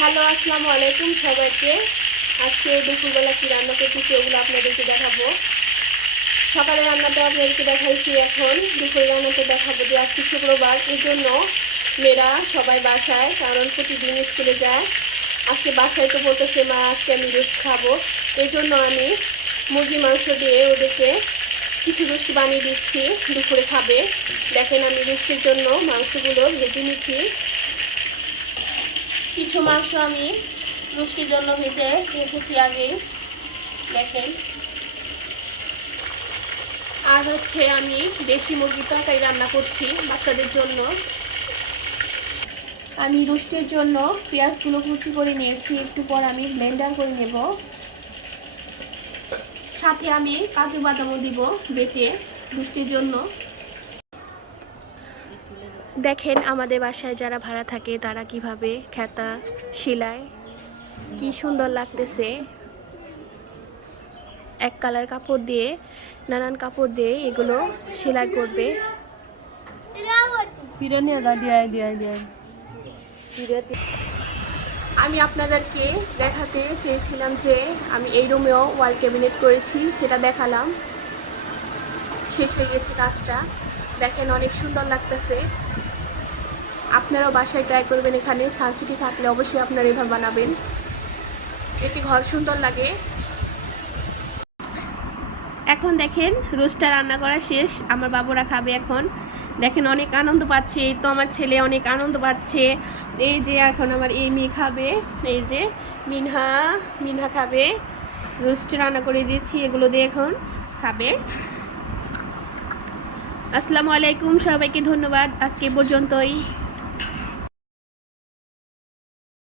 Hello, আসসালামু আলাইকুম সবাইকে। আজকে দুপুরবেলা কী রান্না করতেছি ওগুলো আপনাদেরকে দেখাবো। সকালে রান্নাটা আপনাদেরকে দেখাইছি, এখন দুপুরে রান্নাটা দেখাবো। যে আজকে শুক্রবার, এই জন্য মেয়েরা সবাই বাসায়, কারণ প্রতিদিন স্কুলে যায়। আজকে বাসায় তো বলতেছে মা আজকে আমি রোস্ট খাবো, এই জন্য আমি মুরগি মাংস দিয়ে ওদেরকে কিছু রোস্ট বানিয়ে দিচ্ছি, দুপুরে খাবে। দেখেন আমি রোস্টের জন্য মাংসগুলো ভেজে নিচ্ছি। কিছু মাংস আমি রোস্টের জন্য ভেজে রেখেছি আগে, দেখেন। আর হচ্ছে আমি দেশি মুরগির তরকারি রান্না করছি বাচ্চাদের জন্য। আমি রোস্টের জন্য পেঁয়াজগুলো কুচি করে নিয়েছি, একটু পর আমি ব্লেন্ডার করে নেব। সাথে আমি কাজু বাদামও দিব বেটে রোস্টের জন্য। দেখেন আমাদের বাসায় যারা ভাড়া থাকে তারা কিভাবে খেতা সেলাই, কি সুন্দর লাগতেছে। এক কালার কাপড় দিয়ে, নানান কাপড় দিয়ে এগুলো সেলাই করবে। আমি আপনাদেরকে দেখাতে চেয়েছিলাম যে আমি এই রুমেও ওয়াল ক্যাবিনেট করেছি, সেটা দেখালাম। শেষ হয়ে গেছে কাজটা, দেখেন অনেক সুন্দর লাগতেছে। আপনারাও বাসায় ট্রাই করবেন, এখানে সানসিটি থাকলে অবশ্যই আপনারা এভাবে বানাবেন, এটি ঘর সুন্দর লাগে। এখন দেখেন রোস্টটা রান্না করা শেষ, আমার বাবুরা খাবে এখন। দেখেন অনেক আনন্দ পাচ্ছে, এই তো আমার ছেলে অনেক আনন্দ পাচ্ছে। এই যে এখন আমার এই মেয়ে খাবে, এই যে মিনহা খাবে। রোস্ট রান্না করে দিয়েছি, এগুলো দিয়ে এখন খাবে। আসসালামু আলাইকুম, সবাইকে ধন্যবাদ, আজকে পর্যন্তই।